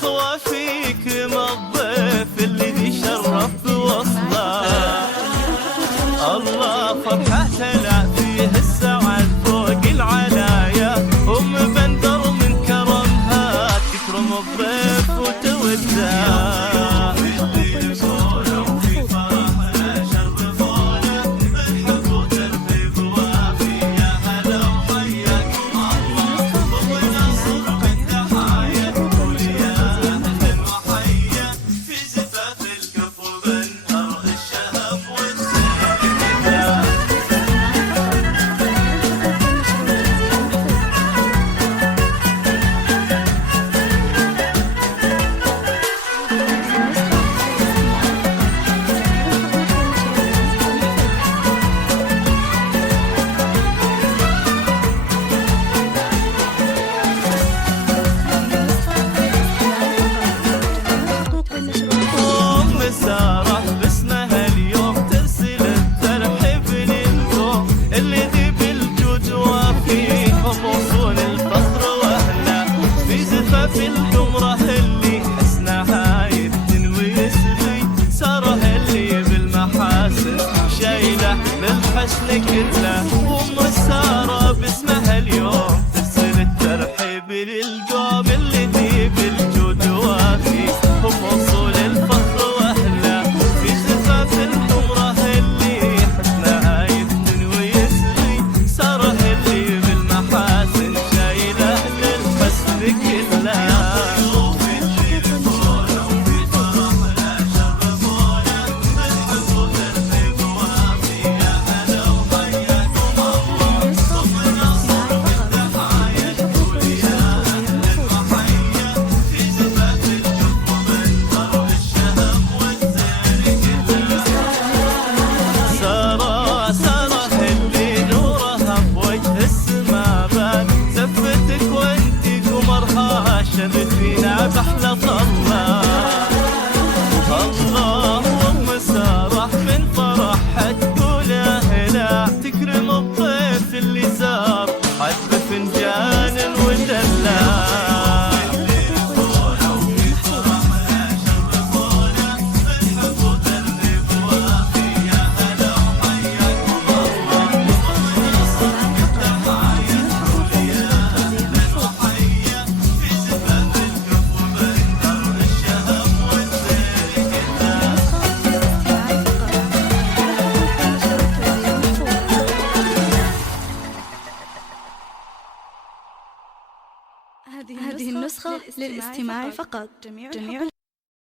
خوافيك ما الضيف اللي يشرف بوصله. الله فرحة تلا فيه السعد فوق العلايا، بندر من كرمها تكرم الضيف وتوده. في القمرة اللي حسنها يفتن ويسري، ساره اللي بالمحاسن شايله للحسن كله. ساره باسمها اليوم ترسل الترحيب للقوم اللي ذي بالجود وافي، هم وصول الفخر واهله. في زفاف القمرة اللي حسنها يفتن ويسري، ساره اللي بالمحاسن شايله للحسن كله. فينا بحلى طلة الله ساره من فرحة تقول هلا، تكرم الضيف اللي زار حد فنجان ودلة. هذه النسخة للاستماع فقط. جميع